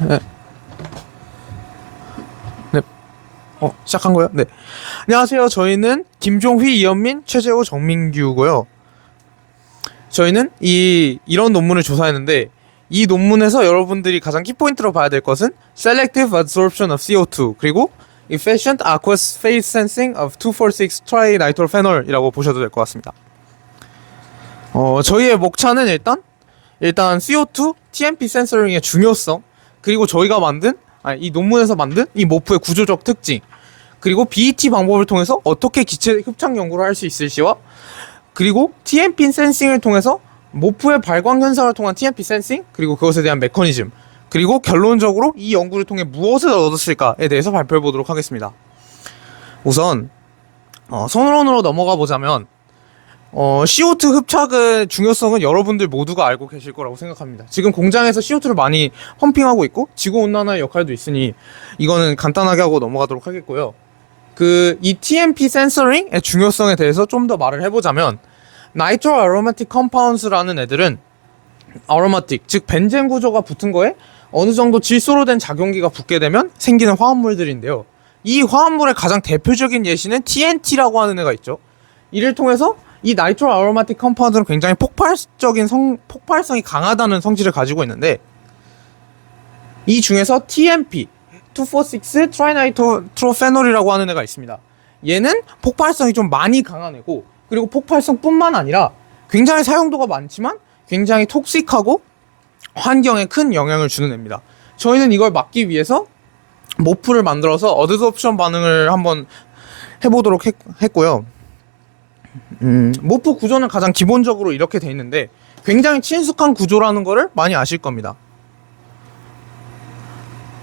네. 네. 시작한 거요? 네. 안녕하세요. 저희는 김종휘, 이현민, 최재호, 정민규고요. 저희는 이런 논문을 조사했는데 이 논문에서 여러분들이 가장 키포인트로 봐야 될 것은 Selective Adsorption of CO2 그리고 Efficient Aqueous Phase Sensing of 2,4,6 Trinitrophenol이라고 보셔도 될 것 같습니다. 저희의 목차는 일단 CO2, TMP 센서링의 중요성 그리고 저희가 이 논문에서 만든 이 모프의 구조적 특징 그리고 BET 방법을 통해서 어떻게 기체 흡착 연구를 할 수 있을지와 그리고 TMP 센싱을 통해서 모프의 발광 현상을 통한 TMP 센싱 그리고 그것에 대한 메커니즘 그리고 결론적으로 이 연구를 통해 무엇을 얻었을까에 대해서 발표해 보도록 하겠습니다. 우선 선론으로 넘어가 보자면 CO2 흡착의 중요성은 여러분들 모두가 알고 계실 거라고 생각합니다. 지금 공장에서 CO2를 많이 펌핑하고 있고 지구온난화의 역할도 있으니 이거는 간단하게 하고 넘어가도록 하겠고요. 이 TMP 센서링의 중요성에 대해서 좀 더 말을 해보자면 나이트로 아로마틱 컴파운드라는 애들은 아로마틱, 즉 벤젠 구조가 붙은 거에 어느 정도 질소로 된 작용기가 붙게 되면 생기는 화합물들인데요. 이 화합물의 가장 대표적인 예시는 TNT라고 하는 애가 있죠. 이를 통해서 이 나이트로 아로마틱 컴파운드는 굉장히 폭발성이 강하다는 성질을 가지고 있는데 이 중에서 TMP, 2,4,6 트라이나이트로페놀이라고 하는 애가 있습니다. 얘는 폭발성이 좀 많이 강한 애고 그리고 폭발성뿐만 아니라 굉장히 사용도가 많지만 굉장히 톡식하고 환경에 큰 영향을 주는 애입니다. 저희는 이걸 막기 위해서 모프를 만들어서 어드sorption 반응을 한번 해보도록 했고요. 모프 구조는 가장 기본적으로 이렇게 돼 있는데 굉장히 친숙한 구조라는 거를 많이 아실 겁니다.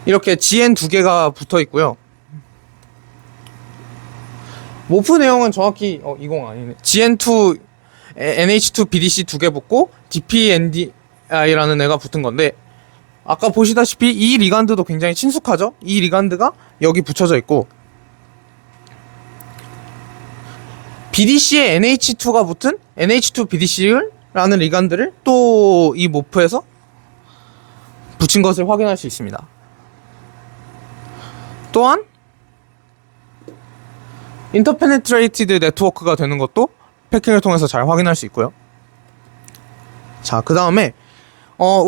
이렇게 GN 두 개가 붙어 있고요. 모프 내용은 정확히 이건 아니네. GN2 NH2 BDC 두 개 붙고 DPNDI라는 애가 붙은 건데 아까 보시다시피 이 리간드도 굉장히 친숙하죠? 이 리간드가 여기 붙여져 있고 BDC에 NH2가 붙은 NH2 BDC라는 리간드를 또 이 모프에서 붙인 것을 확인할 수 있습니다. 또한 인터페네트레이티드 네트워크가 되는 것도 패킹을 통해서 잘 확인할 수 있고요. 자, 그 다음에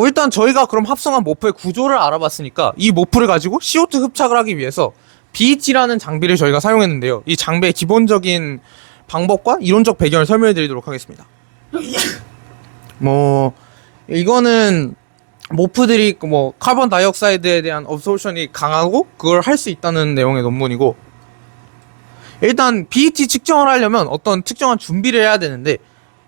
일단 저희가 그럼 합성한 모프의 구조를 알아봤으니까 이 모프를 가지고 CO2 흡착을 하기 위해서 BET라는 장비를 저희가 사용했는데요. 이 장비의 기본적인 방법과 이론적 배경을 설명해 드리도록 하겠습니다. 이거는 모프들이 카본 다이옥사이드에 대한 업소션이 강하고 그걸 할 수 있다는 내용의 논문이고 일단 BET 측정을 하려면 어떤 특정한 준비를 해야 되는데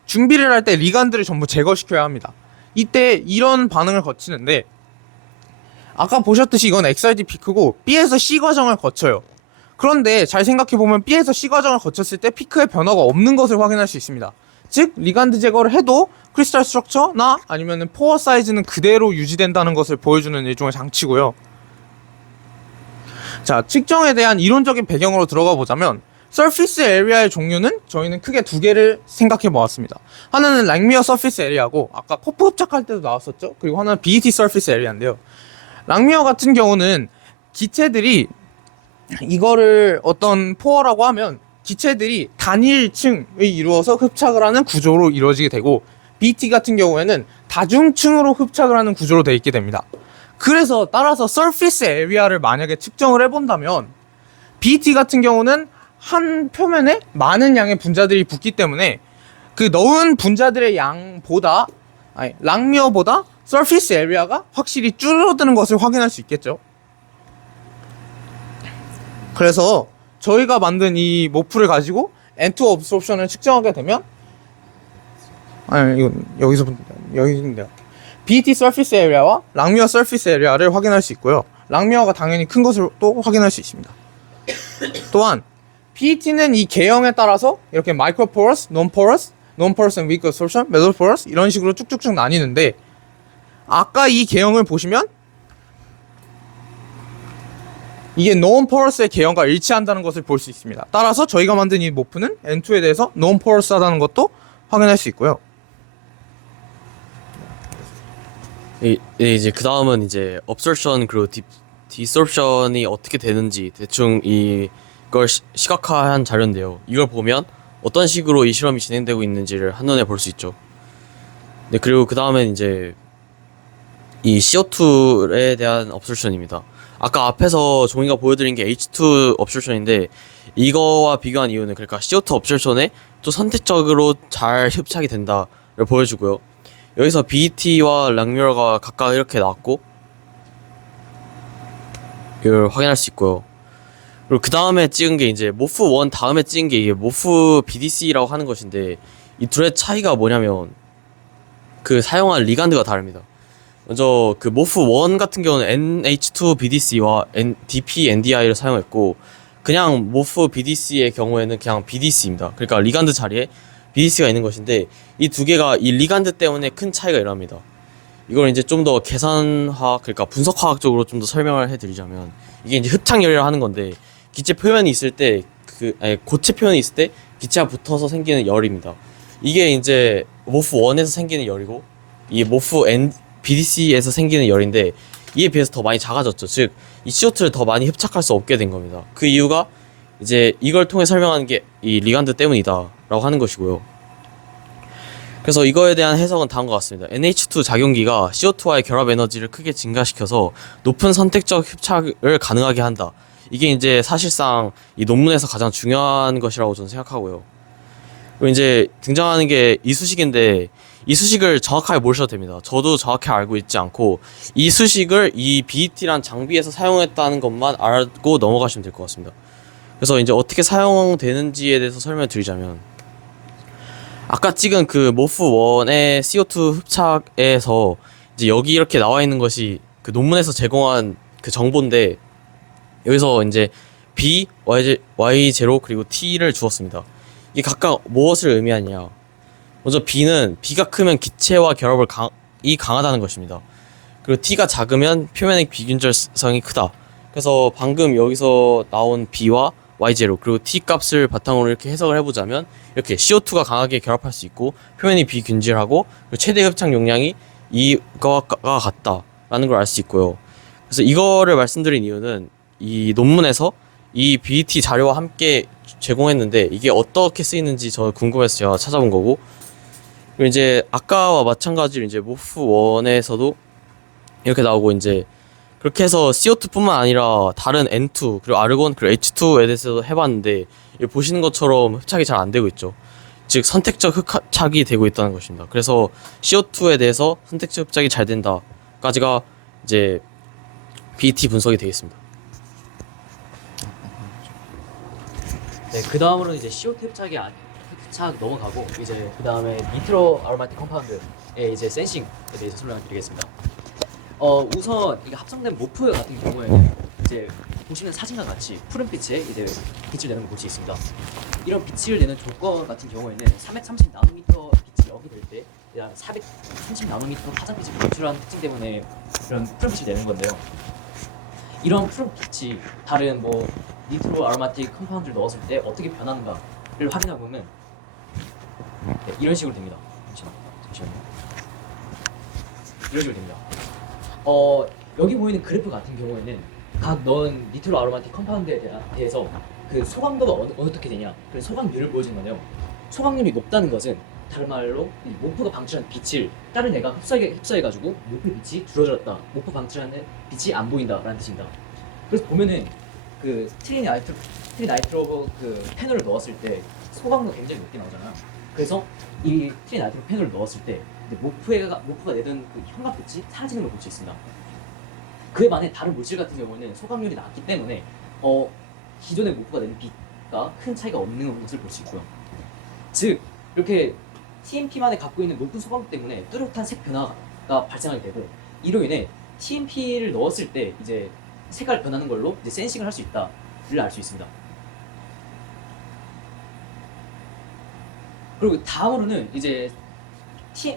준비를 할 때 리간드를 전부 제거시켜야 합니다. 이때 이런 반응을 거치는데 아까 보셨듯이 이건 XRD 피크고 B에서 C 과정을 거쳐요. 그런데 잘 생각해보면 B에서 C 과정을 거쳤을 때 피크의 변화가 없는 것을 확인할 수 있습니다. 즉 리간드 제거를 해도 크리스탈 스트럭처나 아니면 포어 사이즈는 그대로 유지된다는 것을 보여주는 일종의 장치고요. 자, 측정에 대한 이론적인 배경으로 들어가 보자면 서피스 에리아의 종류는 저희는 크게 두 개를 생각해 보았습니다. 하나는 랑미어 서피스 에리아고 아까 코프 흡착할 때도 나왔었죠. 그리고 하나는 BET 서피스 에리아인데요. 랑미어 같은 경우는 기체들이 이거를 어떤 포어라고 하면 기체들이 단일층을 이루어서 흡착을 하는 구조로 이루어지게 되고 BET 같은 경우에는 다중층으로 흡착을 하는 구조로 되어 있게 됩니다. 그래서 따라서 서피스 에리아를 만약에 측정을 해본다면 BET 같은 경우는 한 표면에 많은 양의 분자들이 붙기 때문에 그 넣은 분자들의 양보다 랑미어보다 서피스 에리아가 확실히 줄어드는 것을 확인할 수 있겠죠. 그래서 저희가 만든 이 모프를 가지고 N2 업소션을 측정하게 되면 이건 여기서 BET 서피스 에리아와 랑미어 서피스 에리아를 확인할 수 있고요. 랑미어가 당연히 큰 것을 또 확인할 수 있습니다. 또한 BET는 이 개형에 따라서 이렇게 마이크로 포러스, 논 포러스 and weak absorption, 메소 포러스 이런 식으로 쭉쭉쭉 나뉘는데 아까 이 개형을 보시면 이게 non porous의 개형과 일치한다는 것을 볼 수 있습니다. 따라서 저희가 만든 이 모프는 N2에 대해서 non porous하다는 것도 확인할 수 있고요. 이제 그 다음은 이제 absorption 그리고 desorption이 어떻게 되는지 대충 이걸 시각화한 자료인데요. 이걸 보면 어떤 식으로 이 실험이 진행되고 있는지를 한눈에 볼 수 있죠. 네, 그리고 그 다음엔 이제 이 CO2에 대한 absorption입니다. 아까 앞에서 종이가 보여드린 게 H2 absorption인데 이거와 비교한 이유는 그러니까 CO2 absorption에 또 선택적으로 잘 흡착이 된다를 보여주고요. 여기서 BET와 랑뮤어가 각각 이렇게 나왔고 이걸 확인할 수 있고요. 그리고 그 다음에 찍은 게 이제 모프 1 다음에 찍은 게 이게 모프 BDC라고 하는 것인데 이 둘의 차이가 뭐냐면 그 사용한 리간드가 다릅니다. 먼저 그 모프 1 같은 경우는 NH2BDC와 DPNDI를 사용했고 그냥 모프 BDC의 경우에는 그냥 BDC입니다. 그러니까 리간드 자리에 BDC가 있는 것인데 이 두 개가 이 리간드 때문에 큰 차이가 일어납니다. 이걸 이제 좀 더 계산학 그러니까 분석화학적으로 좀 더 설명을 해드리자면 이게 이제 흡착열이라 하는 건데 기체 표면이 있을 때 고체 표현이 있을 때 기체가 붙어서 생기는 열입니다. 이게 이제 모프 1에서 생기는 열이고 이 모프 BDC에서 생기는 열인데 이에 비해서 더 많이 작아졌죠. 즉 이 CO2를 더 많이 흡착할 수 없게 된 겁니다. 그 이유가 이제 이걸 통해 설명하는 게 이 리간드 때문이다 라고 하는 것이고요. 그래서 이거에 대한 해석은 다음과 같습니다. NH2 작용기가 CO2와의 결합 에너지를 크게 증가시켜서 높은 선택적 흡착을 가능하게 한다. 이게 이제 사실상 이 논문에서 가장 중요한 것이라고 저는 생각하고요. 그리고 이제 등장하는 게 이 수식인데 이 수식을 정확하게 모르셔도 됩니다. 저도 정확히 알고 있지 않고 이 수식을 이 BET란 장비에서 사용했다는 것만 알고 넘어가시면 될 것 같습니다. 그래서 이제 어떻게 사용되는지에 대해서 설명을 드리자면 아까 찍은 그 모프 1의 CO2 흡착에서 이제 여기 이렇게 나와 있는 것이 그 논문에서 제공한 그 정보인데 여기서 이제 B, Y0 그리고 T를 주었습니다. 이게 각각 무엇을 의미하냐? 먼저 B가 크면 기체와 결합이 강하다는 것입니다. 그리고 T가 작으면 표면의 비균절성이 크다. 그래서 방금 여기서 나온 B와 Y0 그리고 T 값을 바탕으로 이렇게 해석을 해보자면 이렇게 CO2가 강하게 결합할 수 있고 표면이 비균질하고 최대 흡착 용량이 이거와 같다라는 걸 알 수 있고요. 그래서 이거를 말씀드린 이유는 이 논문에서 이 BET 자료와 함께 제공했는데 이게 어떻게 쓰이는지 저 궁금해서 제가 찾아본 거고 그리고 이제 아까와 마찬가지로 이제 모프 1에서도 이렇게 나오고 이제 그렇게 해서 CO2뿐만 아니라 다른 N2 그리고 아르곤 그리고 H2에 대해서도 해봤는데 보시는 것처럼 흡착이 잘 안 되고 있죠. 즉 선택적 흡착이 되고 있다는 것입니다. 그래서 CO2에 대해서 선택적 흡착이 잘 된다까지가 이제 BET 분석이 되겠습니다. 네, 그 다음으로는 이제 CO2 흡착 넘어가고 이제 그 다음에 니트로 아로마틱 컴파운드의 이제 센싱에 대해서 설명을 드리겠습니다. 우선 이게 합성된 모프 같은 경우에는 이제 보시는 사진과 같이 푸른빛에 이제 빛을 내는 걸 볼 수 있습니다. 이런 빛을 내는 조건 같은 경우에는 330 나노미터 빛이 여기 될 때 약 430 나노미터 파장빛을 방출하는 특징 때문에 그런 푸른빛을 내는 건데요. 이런 푸른빛이 다른 뭐 니트로 아로마틱 컴파운드를 넣었을 때 어떻게 변하는가를 확인해 보면 네, 이런 식으로 됩니다. 잠시만요. 이런 식으로 됩니다. 여기 보이는 그래프 같은 경우에는 각 넣은 니트로 아로마틱 컴파운드에 대해서 그 소각도가 어떻게 되냐, 그 소각률을 보여주는 건데요. 소각률이 높다는 것은 다른 말로 이 모프가 방출하는 빛을 다른 애가 흡수해가지고 모프의 빛이 줄어들었다. 모프 방출하는 빛이 안 보인다라는 뜻입니다. 그래서 보면은 그 트리나이트로 그 패널을 넣었을 때 소각도가 굉장히 높게 나오잖아요. 그래서 이 트리나이트로 패널을 넣었을 때 모프가 내던 그 형광빛이 사라지는 걸 볼 수 있습니다. 그에 반해 다른 물질 같은 경우는 소각률이 낮기 때문에 기존의 모프가 내는 빛과 큰 차이가 없는 것을 볼 수 있고요. 즉 이렇게 TMP만에 갖고 있는 높은 소각률 때문에 뚜렷한 색 변화가 발생하게 되고 이로 인해 TMP를 넣었을 때 이제 색깔 변하는 걸로 이제 센싱을 할 수 있다를 알 수 있습니다. 그리고 다음으로는 이제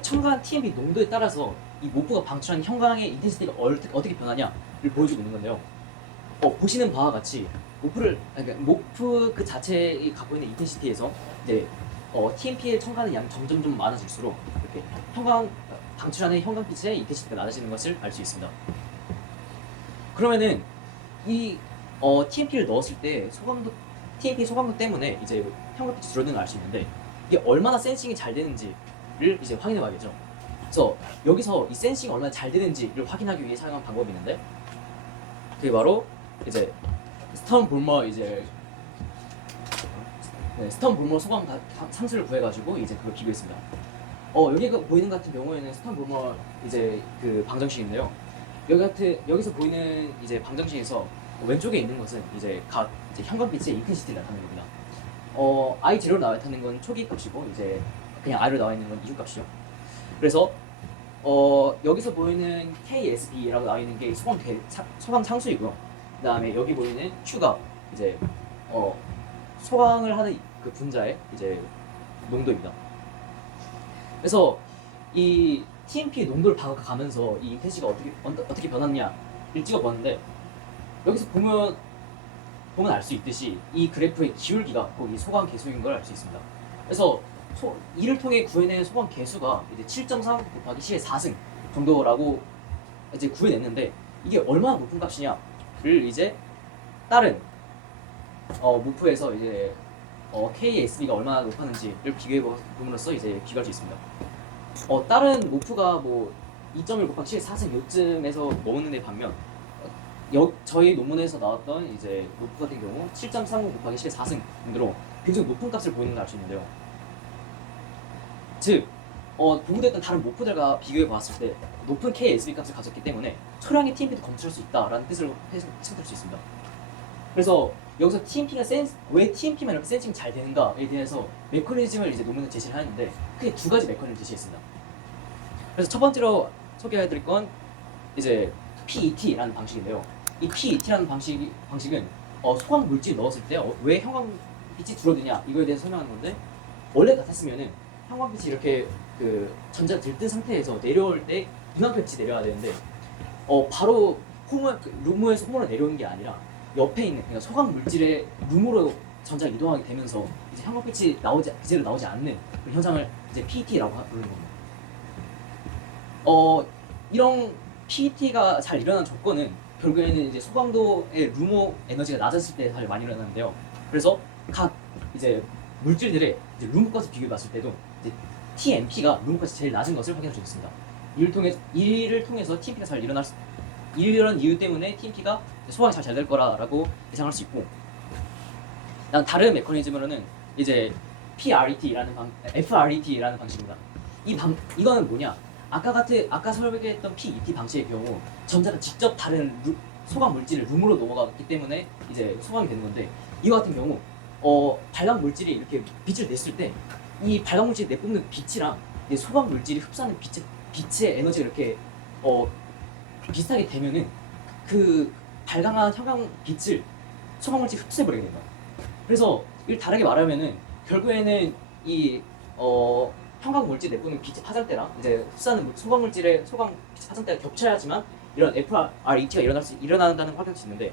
첨가한 TMP 농도에 따라서 이 모프가 방출하는 형광의 인텐시티가 어떻게 변하냐를 보여주고 있는 건데요. 보시는 바와 같이 모프 그 자체에 갖고 있는 인텐시티에서 이제 TMP에 첨가하는 양이 점점 좀 많아질수록 이렇게 형광 방출하는 형광빛의 인텐시티가 낮아지는 것을 알 수 있습니다. 그러면은 이 TMP를 넣었을 때 TMP 소감도 때문에 이제 형광빛이 줄어드는 걸 알 수 있는데 이게 얼마나 센싱이 잘 되는지를 이제 확인해 봐야겠죠. 그래서 여기서 이 센싱이 얼마나 잘 되는지를 확인하기 위해 사용한 방법이 있는데 그게 바로 이제 스턴 볼머 스턴 볼머 소감 상수를 구해가지고 이제 그걸 비교했습니다. 여기가 보이는 같은 경우에는 스턴 볼머 이제 그 방정식인데요. 여기서 보이는 이제 방정식에서 왼쪽에 있는 것은 이제 형광빛의 인텐시티를 나타내는 겁니다. I0로 나타내는 건 초기 값이고 이제 그냥 I로 나와 있는 건 이후 값이죠. 그래서 여기서 보이는 KSB라고 나와 있는 게 소강 상수이고요. 그다음에 여기 보이는 Q가 이제 소강을 하는 그 분자의 이제 농도입니다. 그래서 이 TMP 농도를 가면서 이 인텐시가 어떻게 변했냐를 찍어봤는데 여기서 보면 알 수 있듯이 이 그래프의 기울기가 꼭 이 소강 계수인 걸 알 수 있습니다. 그래서 이를 통해 구해낸 소강 계수가 이제 7.3 곱하기 C의 4승 정도라고 이제 구해냈는데 이게 얼마나 높은 값이냐를 이제 다른 모프에서 이제 KSB가 얼마나 높았는지를 비교해 봄으로써 이제 비교할 수 있습니다. 다른 모프가 뭐 2.1 곱하기 7의 4승 요쯤에서 머무는데 반면 저희 논문에서 나왔던 이제 모프 같은 경우 7.30 곱하기 10의 4승 정도로 굉장히 높은 값을 보이는 걸 알 수 있는데요. 즉, 보고됐던 다른 모프들과 비교해 봤을 때 높은 KSB 값을 가졌기 때문에 초량의 TMP도 검출할 수 있다라는 뜻으로 해석될 수 있습니다. 그래서 여기서 왜 TMP만 이렇게 센싱이 잘 되는가에 대해서 메커니즘을 이제 논문에 제시를 하는데 크게 두 가지 메커니즘을 제시했습니다. 그래서 첫 번째로 소개해드릴 건 이제 PET라는 방식인데요. 이 PET라는 방식은 소강 물질 넣었을 때 왜 형광빛이 줄어드냐 이거에 대해서 설명하는 건데 원래 같았으면은 형광빛이 이렇게 그 전자가 들뜬 상태에서 내려올 때 눈앞에빛이 내려야 되는데 바로 룸에서 홈으로 내려오는 게 아니라 옆에 있는 그러니까 소강 물질의 룸으로 전자가 이동하게 되면서 이제 형광빛이 그대로 나오지 않는 그 현상을 이제 PET라고 부르는 겁니다. 이런 PET가 잘 일어난 조건은 결국에는 이제 소강도의 루모 에너지가 낮았을 때 잘 많이 일어나는데요. 그래서 각 이제 물질들의 이제 룸값을 비교해봤을 때도 이제 TMP가 룸값이 제일 낮은 것을 확인할 수 있습니다. 이를 통해서 TMP가 잘 이런 이유 때문에 TMP가 소강이 잘 될 거라고 예상할 수 있고, 다른 메커니즘으로는 이제 FRET라는 방식입니다. 이거는 뭐냐? 아까 설계했던 PET 방식의 경우 전자가 직접 다른 소강 물질을 룸으로 넘어가기 때문에 이제 소강이 되는 건데 이와 같은 경우 발광 물질이 이렇게 빛을 냈을 때 이 발광 물질이 내뿜는 빛이랑 소강 물질이 흡수하는 빛의 에너지가 이렇게 비슷하게 되면은 그 발광한 형광 빛을 소강 물질이 흡수해버리게 됩니다. 그래서 이걸 다르게 말하면은 결국에는 이 형광 물질 내뿜는 빛의 파장대랑 이제 흡수하는 소강 물질의 소강 빛의 파장대가 겹쳐야지만 이런 FRET가 일어난다는 걸 확인할 수 있는데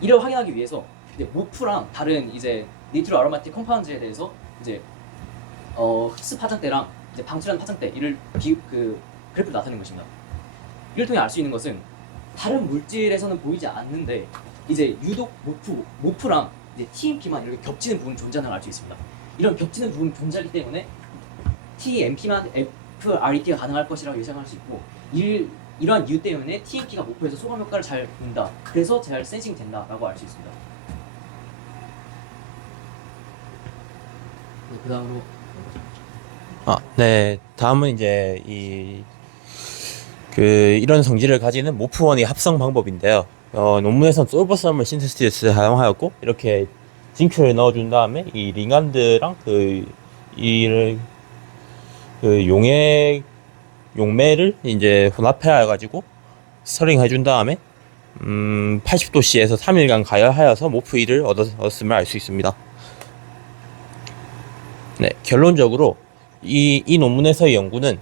이를 확인하기 위해서 이제 모프랑 다른 이제 니트로 아로마틱 컴파운드에 대해서 이제 흡수 파장대랑 이제 방출하는 파장대 이를 그래프를 나타내는 것입니다. 이를 통해 알 수 있는 것은 다른 물질에서는 보이지 않는데 이제 유독 모프랑 이제 TMP만 이렇게 겹치는 부분이 존재하는 걸 알 수 있습니다. 이런 겹치는 부분이 존재하기 때문에 TMP만 FRET가 가능할 것이라고 예상할 수 있고 이러한 이유 때문에 TMP가 모프에서 소감 효과를 잘 본다. 그래서 잘 센싱 된다라고 알 수 있습니다. 그 다음으로 네. 다음은 이제 이런 성질을 가지는 모프원의 합성 방법인데요. 논문에서는 솔버썸을 신테시스를 사용하였고 이렇게 징크를 넣어준 다음에 이 링간드랑 용매를 이제 혼합해 가지고 스터링 해준 다음에 80도씨에서 3일간 가열하여서 모프 1을 얻었음을 알 수 있습니다. 네, 결론적으로 이 논문에서의 연구는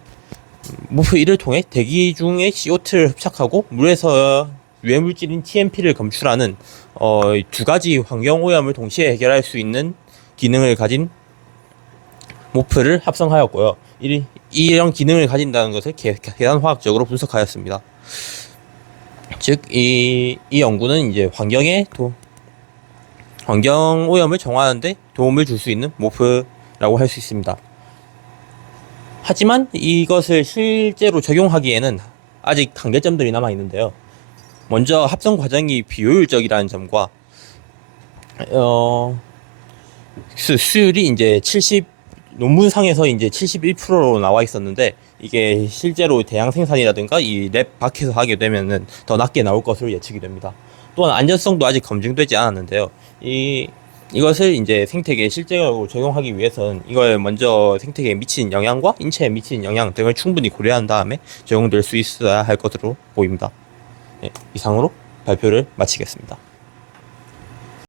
모프 1을 통해 대기 중에 CO2를 흡착하고 물에서 유해물질인 TMP를 검출하는 두 가지 환경 오염을 동시에 해결할 수 있는 기능을 가진 모프를 합성하였고요. 이런 기능을 가진다는 것을 계산화학적으로 분석하였습니다. 즉, 이 연구는 이제 환경 오염을 정화하는데 도움을 줄 수 있는 모프라고 할 수 있습니다. 하지만 이것을 실제로 적용하기에는 아직 한계점들이 남아 있는데요. 먼저 합성 과정이 비효율적이라는 점과 수율이 이제 논문상에서 이제 71%로 나와 있었는데 이게 실제로 대량 생산이라든가 이 랩 밖에서 하게 되면은 더 낮게 나올 것으로 예측이 됩니다. 또한 안전성도 아직 검증되지 않았는데요. 이것을 이제 생태계에 실제로 적용하기 위해서는 이걸 먼저 생태계에 미치는 영향과 인체에 미치는 영향 등을 충분히 고려한 다음에 적용될 수 있어야 할 것으로 보입니다. 네, 이상으로 발표를 마치겠습니다.